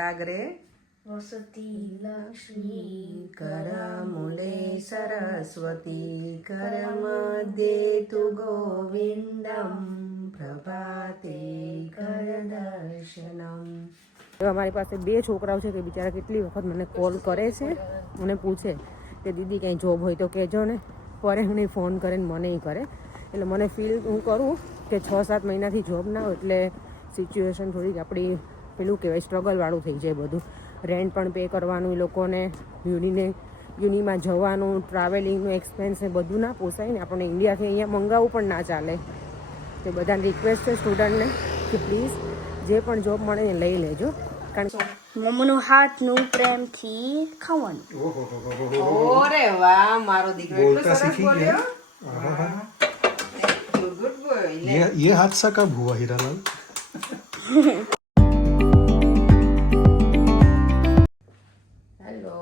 જાગરે વસતી લક્ષ્મી કરમૂલે સરસ્વતી કરમધ્યે તુ ગોવિંદમ પ્રભાતે કર દર્શનમ. અમારી પાસે 2 છોકરાઓ છે કે બિચારા કેટલી વખત મને કોલ કરે છે અને પૂછે કે દીદી કંઈ જોબ હોય તો કહેજો ને. પરે મને ફોન કરે ને મને કરે એટલે મને ફીલ હું કરું કે 6-7 મહિનાથી જોબ ના હોય એટલે સિચ્યુએશન થોડીક આપણી પેલું કહેવાય સ્ટ્રગલવાળું થઈ જાય બધું. રેન્ટ પણ પે કરવાનું, એ લોકોને યુનિમાં જવાનું, ટ્રાવેલિંગનું એક્સપેન્સ ને બધું ના પોસાય ને. આપણને ઇન્ડિયાથી અહીંયા મંગાવવું પણ ના ચાલે. તો બધાને રિક્વેસ્ટ છે સ્ટુડન્ટને કે પ્લીઝ જે પણ જોબ મળે ને લઈ લેજો. કારણ કે મમ્મીનું હાથનું પ્રેમથી ખાવાનું. ઓરે વાહ, મારો દીકરો એટલો સરસ બોલ્યો. Good boy. ये हादसा कब हुआ हीरालाल? હેલો,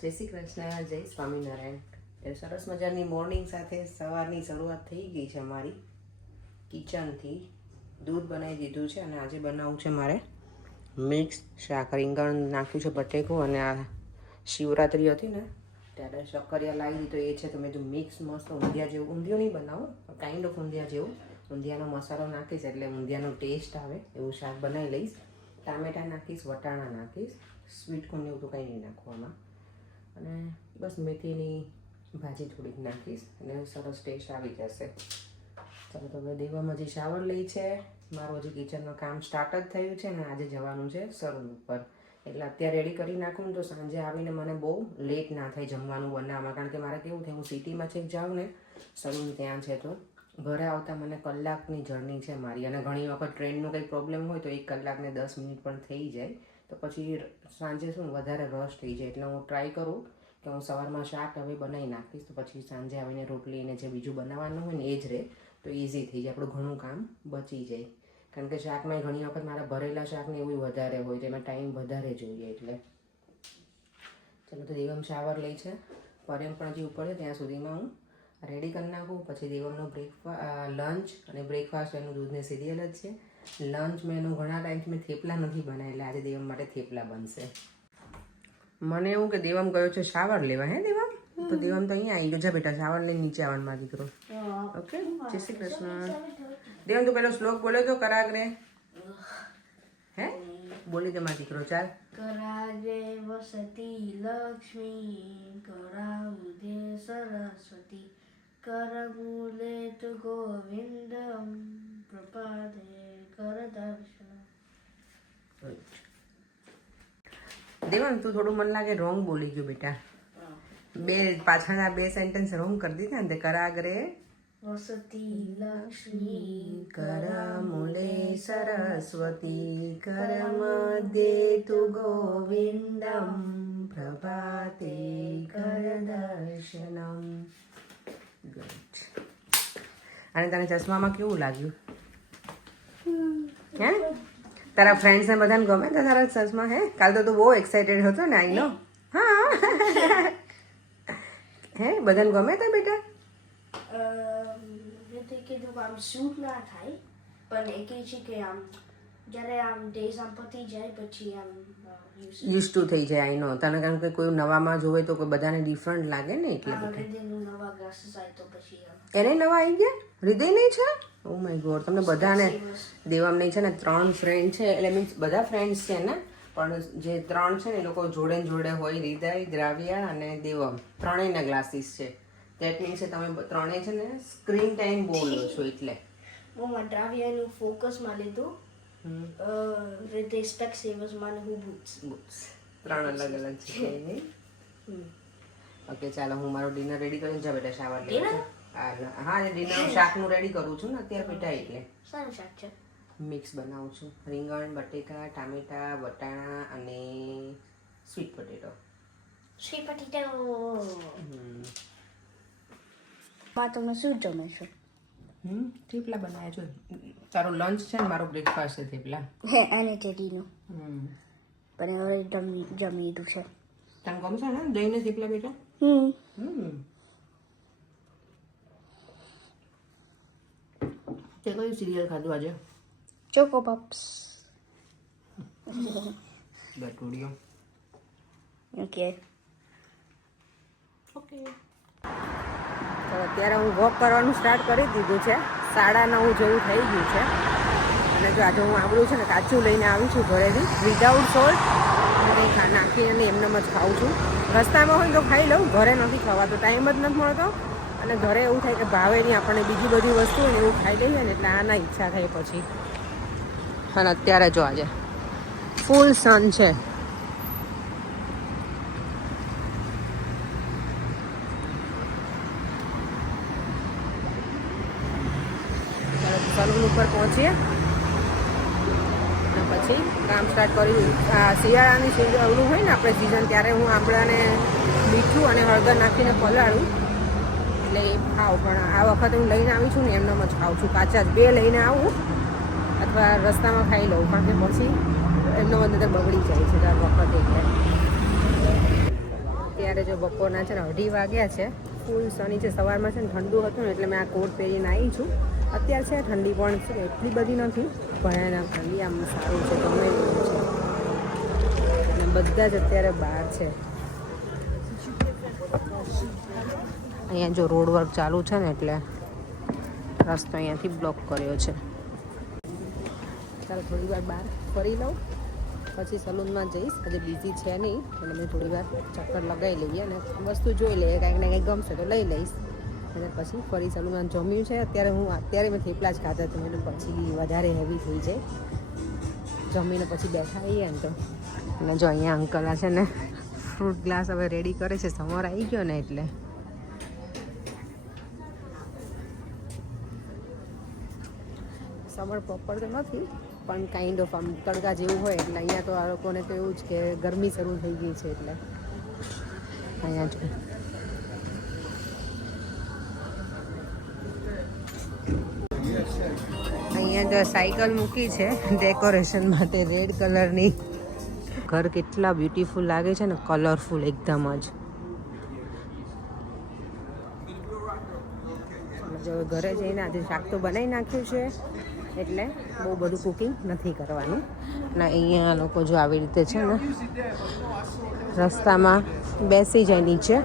જય શ્રી કૃષ્ણ, જય સ્વામિનારાયણ. એ સરસ મજાની મોર્નિંગ સાથે સવારની શરૂઆત થઈ ગઈ છે અમારી. કિચનથી દૂધ બનાવી દીધું છે અને આજે બનાવવું છે મારે મિક્સ શાક. રીંગણ નાખ્યું છે, બટેકું, અને આ શિવરાત્રિ હતી ને ત્યારે શક્કરિયા લાવી દીધો એ છે. તો મેં જો મિક્સ મસ્ત ઊંધિયા જેવું, ઊંધિયું નહીં બનાવું, કાઇન્ડ ઓફ ઊંધિયા જેવું, ઊંધિયાનો મસાલો નાખીશ એટલે ઊંધિયાનો ટેસ્ટ આવે એવું શાક બનાવી લઈશ. ટામેટાં નાખીશ, વટાણા નાખીશ, સ્વીટ કોર્ન એવું તો કંઈ નહીં નાખવામાં, અને બસ મેથીની ભાજી થોડીક નાખીશ અને સરસ ટેસ્ટ આવી જશે. ચાલો તો હવે દેવામાં હજી શાવર લઈ છે. મારું હજી કિચનનું કામ સ્ટાર્ટ જ થયું છે ને આજે જવાનું છે સલૂન ઉપર. એટલે અત્યારે રેડી કરી નાખું ને તો સાંજે આવીને મને બહુ લેટ ના થાય જમવાનું બનાવવામાં. કારણ કે મારે કેવું થાય, હું સિટીમાં છેક જાઉં ને, સલૂન ત્યાં છે, તો ઘરે આવતા મને કલાકની જર્ની છે મારી. અને ઘણી વખત ટ્રેનનો કંઈ પ્રોબ્લેમ હોય તો 1 કલાક ને 10 મિનિટ પણ થઈ જાય. તો પછી સાંજે શું વધારે રશ થઈ જાય. એટલે હું ટ્રાય કરું કે હું સવારમાં શાક હવે બનાવી નાખીશ, તો પછી સાંજે આવીને રોટલી અને જે બીજું બનાવવાનું હોય ને એ જ રહે, તો ઇઝી થઈ જાય, આપણું ઘણું કામ બચી જાય. કારણ કે શાકમાં ઘણી વખત મારા ભરેલા શાકને એવું વધારે હોય તો એમાં ટાઈમ વધારે જોઈએ. એટલે ચાલો તો દેવમ શાવર લઈ છે, પરેમ પણ હજી ઉપર છે, ત્યાં સુધીમાં હું રેડી કરી નાખું. પછી દેવમનો લંચ અને બ્રેકફાસ્ટ એનું દૂધને સિરિયલ જ છે. લંચ મેં એનું ઘણા ટાઈમથી મેં થેપલા નથી બનાવેલા, આજે દેવમ માટે થેપલા બનશે. મને એવું કે દેવમ ગયો છે શાવર લેવા. હે દેવમ? તો દેવમ તો અહીંયા આવી ગયો. જા બેટા શાવર લઈને નીચે આવવાનું મારો દીકરો. ઓકે, જય શ્રી કૃષ્ણ. દેવમ તું પેલો શ્લોક બોલ્યો તો કરાગ્રે? હે બોલી દે મારો દીકરો, ચાલ. કરાગ્રે વસતી લક્ષ્મી કરામુદે સરસ્વતી કરમૂલે તુ ગોવિંદમ પ્રપાદે કર દર્શન. દેવમ તું થોડું મને લાગે રોંગ બોલી ગયો બેટા. પાછળના 2 સેન્ટેન્સ રોંગ કરી દીધા ને. કરાગ્રે વસતી લક્ષ્મી કરમૂલે સરસ્વતી કરમધ્યે તુ ગોવિંદમ પ્રભાતે કર દર્શનમ. ગુડ. અને તને ચશ્મામાં કેવું લાગ્યું? હે તારા ફ્રેન્ડ્સ ને બધાને ગમે તો તારા ચશ્મા? હે કાલ તો તું બહુ એક્સાઇટેડ હતો ને, આઈ નો. હા હે બધાને ગમે તો બેટા? કીધું આમ શૂટ ના થાય, પણ એ કહે છે કે આમ જ્યારે આમ ડેઝ આમ પતી જાય પછી આમ યુઝ ટુ થઈ જાય. આઈ નો. તને કારણ કે કોઈ નવામાં જોવે તો કોઈ બધાને ડિફરન્ટ લાગે ને, એટલે હૃદયનું નવા ગ્લાસીસ આવે તો પછી એને નવા આવી ગયા. હૃદય નહીં છે? Oh my God. તમને બધાને દેવામ નહીં છે ને 3 ફ્રેન્ડ છે, એટલે મીન્સ બધા ફ્રેન્ડ્સ છે ને, પણ જે 3 છે ને એ લોકો જોડે જોડે હોય. હૃદય, દ્રાવ્યા અને દેવમ, ત્રણેયના ગ્લાસીસ છે. દેટ મીન્સ કે તમે ત્રણેય છે ને સ્ક્રીન ટાઈમ બહુ લો છો. એટલે હું દ્રાવ્યાનું ફોકસમાં લીધું, હૃદય સ્પેક્સેવર્સમાં હું બુટ્સ. 3 અલગ અલગ છે. ઓકે ચાલો હું મારું ડિનર રેડી કરીને જા બેટા શાવર લઈ. હા ડિનર શાકનું રેડી કરું છું ને અત્યારે બેટા. એટલે સારું શાક છે. મિક્સ બનાવું છું. રીંગણ, બટેકા, ટામેટા, વટાણા અને સ્વીટ પોટેટો. Sweet potato. માં તમે શું જમે છો? થેપલા બનાવ્યા છો. તારો લંચ છે ને, મારો બ્રેકફાસ્ટ છે થેપલા. હે અને ચેરીનું પણ હવે જમી લીધું છે. તને ગમશે ને દહીંને થેપલા બેટા? તે કયું સિરિયલ ખાધું આજે? ચોકો પપ્સ. બટુડિયો. ઓકે તો અત્યારે હું વોક કરવાનું સ્ટાર્ટ કરી દીધું છે. 9:30 જેવું થઈ ગયું છે. અને જો આજે હું આંબળું છે ને કાચું લઈને આવી છું ઘરેથી, વિધાઉટ સોલ્ટ, અને કંઈ નાખીને એમનેમ જ ખાઉં છું. રસ્તામાં હોય તો ખાઈ લઉં, ઘરે નથી ખાવાતો, ટાઈમ જ નથી મળતો. અને ઘરે એવું થાય કે ભાવે નહીં આપણને બીજી બધી વસ્તુ હોય ને એવું ખાઈ લઈએ ને એટલે આના ઈચ્છા થાય પછી. અને અત્યારે જો આજે ફૂલ સન છે. સલૂન ઉપર પહોંચીએ અને પછી કામ સ્ટાર્ટ કર્યું. શિયાળાની ઓલું હોય ને આપણે સિઝન, ત્યારે હું આંબળાને મીઠું અને હળદર નાખીને પલાળું એટલે એ ખાવ. પણ આ વખતે હું લઈને આવી છું ને એમનેમ જ ખાઉં છું, કાચા જ 2 લઈને આવું અથવા રસ્તામાં ખાઈ લઉં, કારણ કે પછી એમનો અંદર બગડી જાય છે દર વખતે. એટલે અત્યારે જો બપોરના છે ને 2:30 વાગ્યા છે, ફૂલ સની છે. સવારમાં છે ને ઠંડુ હતું ને એટલે મેં આ કોટ પહેરીને આવી છું. અત્યારે છે ઠંડી પણ છે, એટલી બધી નથી, ભયાનક ઠંડી. આમ સારું છે, ગમે એવું છે. અને બધા જ અત્યારે બહાર છે. અહીંયા જો રોડ વર્ક ચાલુ છે ને એટલે રસ્તો અહીંયાથી બ્લોક કર્યો છે. ચાલો થોડી વાર બહાર ફરી લઉં, પછી સલૂનમાં જઈશ. આજે બિઝી છે નહીં એટલે મેં થોડી વાર ચક્કર લગાવી લઈએ અને વસ્તુ જોઈ લઈએ, કાંઈક ને કંઈક ગમશે તો લઈ લઈશ. અને પછી ફરી સલૂનમાં જમ્યું છે. અત્યારે મેં થેપલા જ ખાધા હતા, એટલે પછી વધારે હેવી થઈ જાય. જમીને પછી બેઠા આવીએ ને તો. અને જો અહીંયા અંકલ આ છે ને ફ્રૂટ ગ્લાસ હવે રેડી કરે છે, સમર આવી ગયો ને એટલે. સમર પ્રોપર તો નથી પણ કાઇન્ડ ઓફ આમ તડકા જેવું હોય એટલે અહીંયા તો આ લોકોને તો એવું જ કે ગરમી શરૂ થઈ ગઈ છે એટલે અહીંયા જો અહીંયા જો સાયકલ મૂકી છે ડેકોરેશન માટે રેડ કલરની. ઘર કેટલા બ્યુટીફુલ લાગે છે ને, કલરફુલ એકદમ જ. જો ઘરે જઈને આજે શાક તો બનાવી નાખ્યું છે એટલે બહુ બધું કુકિંગ નથી કરવાનું. અને અહીંયા લોકો જો આવી રીતે છે ને રસ્તામાં બેસી જાય નીચે,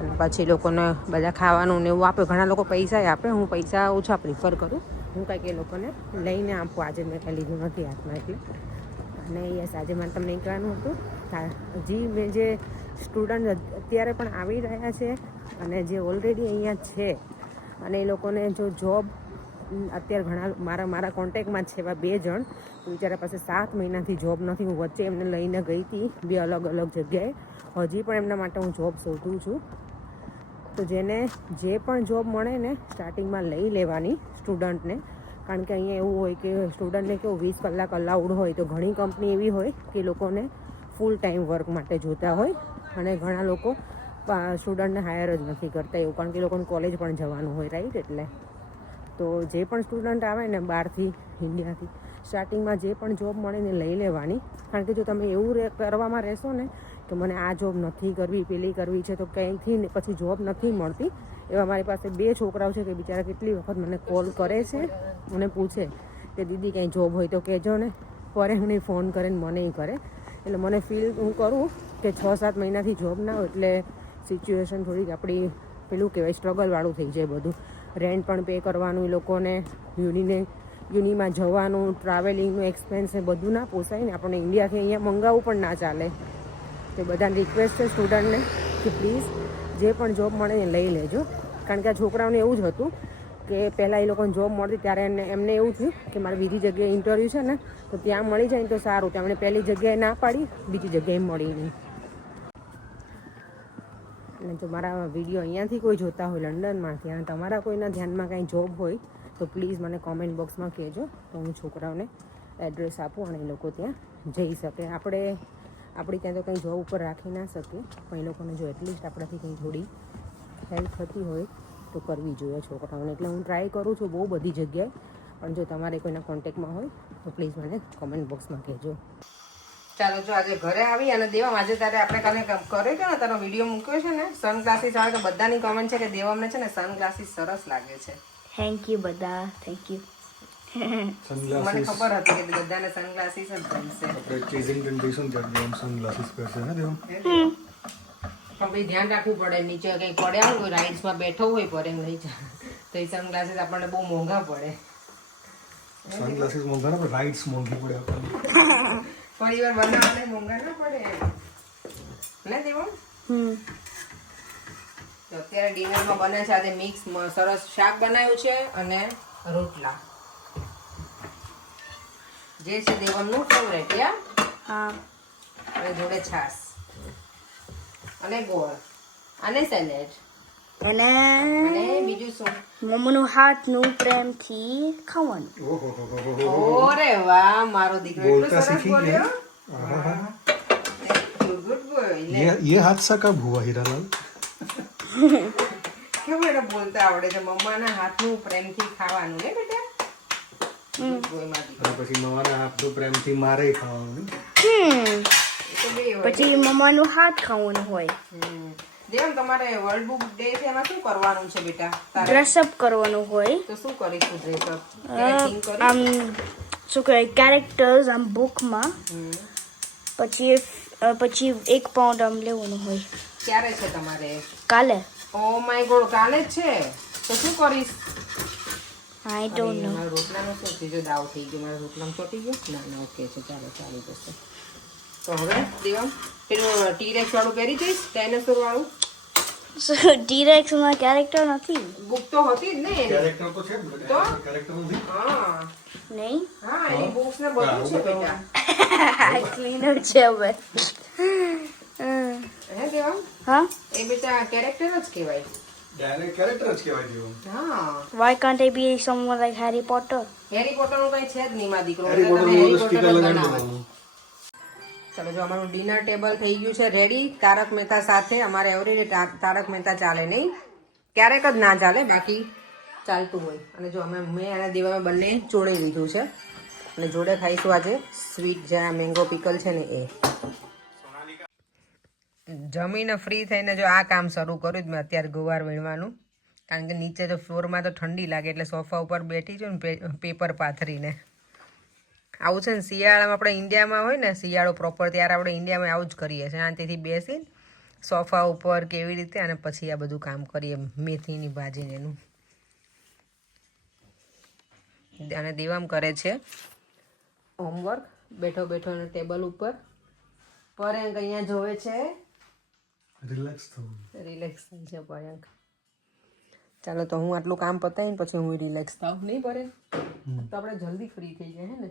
અને પછી લોકોને બધા ખાવાનું ને એવું આપે. ઘણા લોકો પૈસા આપે, હું પૈસા ઓછા પ્રિફર કરું. હું કાંઈક એ લોકોને લઈને આપું. આજે મેં કાંઈ લીધું નથી હાથમાં એટલે. અને યસ, આજે મારે તમને એ કહેવાનું હતું, હજી મેં જે સ્ટુડન્ટ અત્યારે પણ આવી રહ્યા છે અને જે ઓલરેડી અહીંયા છે અને એ લોકોને જો જોબ અત્યારે ઘણા મારા કોન્ટેક્ટમાં જ છે એવા 2 જણ બિચારા પાસે 7 મહિનાથી જોબ નથી. હું વચ્ચે એમને લઈને ગઈ હતી 2 અલગ અલગ જગ્યાએ. હજી પણ એમના માટે હું જોબ શોધું છું. તો જેને જે પણ જોબ મળે ને સ્ટાર્ટિંગમાં લઈ લેવાની સ્ટુડન્ટને. કારણ કે અહીંયા એવું હોય કે સ્ટુડન્ટને કેવું 20 કલાક અલાઉડ હોય, તો ઘણી કંપની એવી હોય કે લોકોને ફૂલ ટાઈમ વર્ક માટે જોતા હોય અને ઘણા લોકો સ્ટુડન્ટને હાયર જ નથી કરતા એવું, કારણ કે લોકોને કોલેજ પણ જવાનું હોય, રાઈટ. એટલે તો જે પણ સ્ટુડન્ટ આવે ને બહારથી, ઇન્ડિયાથી, સ્ટાર્ટિંગમાં જે પણ જોબ મળે ને લઈ લેવાની. કારણ કે જો તમે એવું કરવામાં રહેશો ને કે મને આ જોબ નથી કરવી, પેલી કરવી છે, તો કંઈથી ને પછી જોબ નથી મળતી. એવા મારી પાસે 2 છોકરાઓ છે કે બિચારા કેટલી વખત મને કોલ કરે છે અને પૂછે કે દીદી કંઈ જોબ હોય તો કહેજો ને. પરે મને ફોન કરે ને મને કરે એટલે મને ફીલ હું કરું કે 6-7 મહિનાથી જોબ ના હોય એટલે સિચ્યુએશન થોડીક આપણી પેલું કહેવાય સ્ટ્રગલવાળું થઈ જાય બધું. રેન્ટ પણ પે કરવાનું એ લોકોને, યુનિમાં જવાનું, ટ્રાવેલિંગનું એક્સપેન્સ ને બધું ના પોસાય ને. આપણને ઇન્ડિયાથી અહીંયા મંગાવવું પણ ના ચાલે. તો બધાને રિક્વેસ્ટ છે સ્ટુડન્ટને કે પ્લીઝ જે પણ જોબ મળે ને લઈ લેજો. કારણ કે આ છોકરાઓને એવું જ હતું કે પહેલાં એ લોકોને જોબ મળતી ત્યારે એમને એવું થયું કે મારે બીજી જગ્યાએ ઇન્ટરવ્યૂ છે ને તો ત્યાં મળી જાય ને તો સારું. તેમણે પહેલી જગ્યાએ ના પાડી, બીજી જગ્યાએ મળી નહીં. અને જો મારા વિડીયો અહીંયાથી કોઈ જોતા હોય લંડનમાંથી અને તમારા કોઈના ધ્યાનમાં કાંઈ જોબ હોય તો પ્લીઝ મને કોમેન્ટ બોક્સમાં કહેજો, તો હું છોકરાઓને એડ્રેસ આપું અને એ લોકો ત્યાં જઈ શકે. આપણી ત્યાં તો કંઈ જોબ ઉપર રાખી ના શકીએ, પણ એ લોકોને જો એટલીસ્ટ આપણાથી કંઈ થોડી હેલ્પ થતી હોય તો કરવી જોઈએ છોકરાઓને. એટલે હું ટ્રાય કરું છું બહુ બધી જગ્યાએ, પણ જો તમારે કોઈના કોન્ટેક્ટમાં હોય તો પ્લીઝ મને કોમેન્ટ બોક્સમાં કહેજો. ચાલો જો આજે ઘરે આવી અને દેવમ આજે તારે આપણે કાલે કર્યો છે ને તારો વિડીયો મૂક્યો છે ને સનગ્લાસીસ આવે તો બધાની કમેન્ટ છે કે દેવમને છે ને સનગ્લાસીસ સરસ લાગે છે. થેન્ક યુ બધા, થેન્ક યુ. મને સનગ્લાસીસ ખબર હતી કે બધાને સનગ્લાસીસ જ ગમશે. આપણે ચેઝિંગટન જઈશું ને ત્યારે દેવમ સનગ્લાસીસ પહેરશે ને દેવમ. પણ ભાઈ ધ્યાન રાખવું પડે, નીચે કંઈ પડ્યા હોય રાઇડ્સમાં બેઠો હોય પડે નહીં તો એ સનગ્લાસીસ આપણને બહુ મોંઘા પડે. સનગ્લાસીસ મોંઘા ને પણ રાઇડ્સ મોંઘી પડે આપણને. પરિવાર બનાવવાને મોંઘા ના પડે ને દેવો. તો અત્યારે ડિનરમાં બને છે આજે મિક્સ સરસ શાક બનાવ્યું છે અને રોટલા, જે છે દેવનનું ફેવરેટ. હા અને જોડે છાશ અને ગોળ અને સેલેડ અને અને બીજું શું? મમ્મીનું હાથનું પ્રેમથી ખાવાનું. ઓરે વાહ, મારો દીકરો એટલો બોલતા સરસ શીખી ગયા. બોલ્યો. Good boy. ये हादसा कब हुआ हीरालाल? કેવું એને બોલતા આવડે છે? મમ્માના હાથનું પ્રેમથી ખાવાનું ને બેટા. Good boy, મારો દીકરો. અને પછી મવાના હાથનું પ્રેમથી મારે ખાવાનું. એ તો બે હોય. પછી મમ્માનું હાથ ખાવાનું હોય. દેવન, તમારે વર્લ્ડ બુક ડે છે, એમાં શું કરવાનું છે બેટા તારે? ડ્રેસઅપ કરવાનું હોય. તો શું કરીશું ડ્રેસઅપ? આમ શું કહેવાય, કેરેક્ટર્સ આમ બુકમાં. પછી 1 પાઉન્ડ આમ લેવાનું હોય. ક્યારે છે તમારે? કાલે. ઓ માય ગોડ, કાલે જ છે. તો શું કરીશ? I don't know. મારા રોટલાનો શું થયું? જો દાવ થઈ ગયો, મારા રોટલામાં ચોટી ગયો. ના ઓકે છે, ચાલો ચાલી જશે. તો હવે દેવમ પેલું ટીરેક્સ વાળું પહેરી જઈશ, ડાયનાસોર વાળું. ડીરેક્સમાં કેરેક્ટર નથી. બુક તો હતી જ ને એની. કેરેક્ટર તો છે જ તો? કેરેક્ટર નથી. હા નહીં. હા, એની બુક્સ ને બધું છે બેટા. ક્લીનર છે હવે. હે દેવમ, હા. એ બેટા કેરેક્ટર જ કહેવાય. ડાયરેક્ટ કેરેક્ટર જ કહેવાય દેવમ. હા, Why can't I be someone like Harry Potter? હેરી પોટરનું કઈ છે જ નહીં મારા દીકરો. હેરી એટલે તને પોટરનું હેરી તો પોટર સ્ટીકર જ લગાડી બનાવવાનું. દેવાનું. ચાલો, જો અમારું ડિનર ટેબલ થઈ ગયું છે રેડી. તારક મહેતા સાથે અમારે એવરી ડે તારક મહેતા ચાલે નહીં, ક્યારેક જ ના ચાલે, બાકી ચાલતું હોય. અને જો મેં અને દેવામાં બંને જોડે લીધું છે અને જોડે ખાઈશું આજે સ્વીટ જે મેંગો પિકલ છે ને એ. જમીને ફ્રી થઈને જો આ કામ શરૂ કર્યું જ મેં અત્યારે, ગુવાર વીણવાનું. કારણ કે નીચે તો ફ્લોરમાં તો ઠંડી લાગે એટલે સોફા ઉપર બેઠી છું ને પેપર પાથરીને. આવું છે ને શિયાળામાં આપણે ઇન્ડિયામાં હોય ને, શિયાળો પ્રોપર, ત્યારે આપણે ઇન્ડિયામાં આવું જ કરીએ છીએ. શાંતિથી બેસીને સોફા ઉપર કેવી રીતે, અને પછી આ બધું કામ કરીએ, મેથીની ભાજીને એનું. અને દેવામ કરે છે હોમવર્ક બેઠો બેઠો ટેબલ ઉપર. પર્યંક અહીંયા જોવે છે, રિલેક્સ થવું. રિલેક્સ થાય છે પર્યંક. ચાલો, તો હું આટલું કામ પતાવીને પછી હું રિલેક્સ થાવ નહીં પડે તો આપણે જલ્દી ફ્રી થઈ જાય હે ને.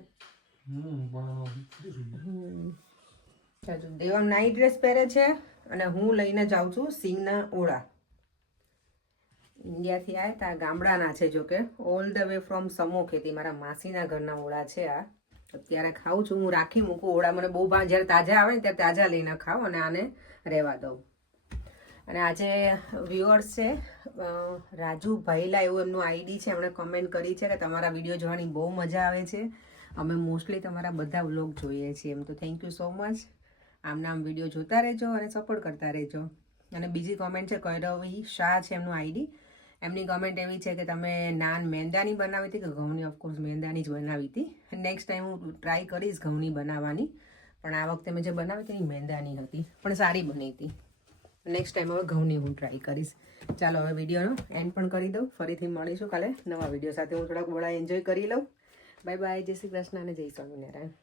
દેવામ નાઇટ ડ્રેસ પહેરે છે અને હું લઈને જાઉં છું સિંગના ઓળા. ઇન્ડિયાથી આવ્યા હતા, ગામડાના છે, જો કે ઓલ ધ વે ફ્રોમ સમોખેથી, મારા માસીના ઘરના ઓળા છે આ. અત્યારે ખાઉં છું, હું રાખી મૂકું ઓળા, મને બહુ ભાવ, જ્યારે તાજા આવે ને ત્યારે તાજા લઈને ખાઉં અને આને રહેવા દઉં. અને આજે વ્યુઅર્સ છે રાજુ ભાઈલા, એવું એમનું આઈડી છે, એમણે કમેન્ટ કરી છે કે તમારા વિડીયો જોવાની બહુ મજા આવે છે, અમે મોસ્ટલી તમારા બધા વ્લોગ જોઈએ છીએ. એમ તો થેન્ક યુ સો મચ. આમના આમ વિડીયો જોતા રહેજો અને સપોર્ટ કરતા રહેજો. અને બીજી કોમેન્ટ છે કૈરવી શાહ છે એમનું આઈડી. એમની કમેન્ટ એવી છે કે તમે નાન મેંદાની બનાવી હતી કે ઘઉંની? ઓફકોર્સ મેંદાની જ બનાવી હતી. નેક્સ્ટ ટાઈમ હું ટ્રાય કરીશ ઘઉંની બનાવવાની, પણ આ વખતે મેં જે બનાવી હતી એ મેંદાની હતી, પણ સારી બની હતી. નેક્સ્ટ ટાઈમ હવે ઘઉંની હું ટ્રાય કરીશ. ચાલો, હવે વિડીયોનો એન્ડ પણ કરી દઉં. ફરીથી મળીશું કાલે નવા વિડીયો સાથે. હું થોડાક વડા એન્જોય કરી લઉં. બાય બાય, જય શ્રી કૃષ્ણ અને જય સ્વામિનારાયણ.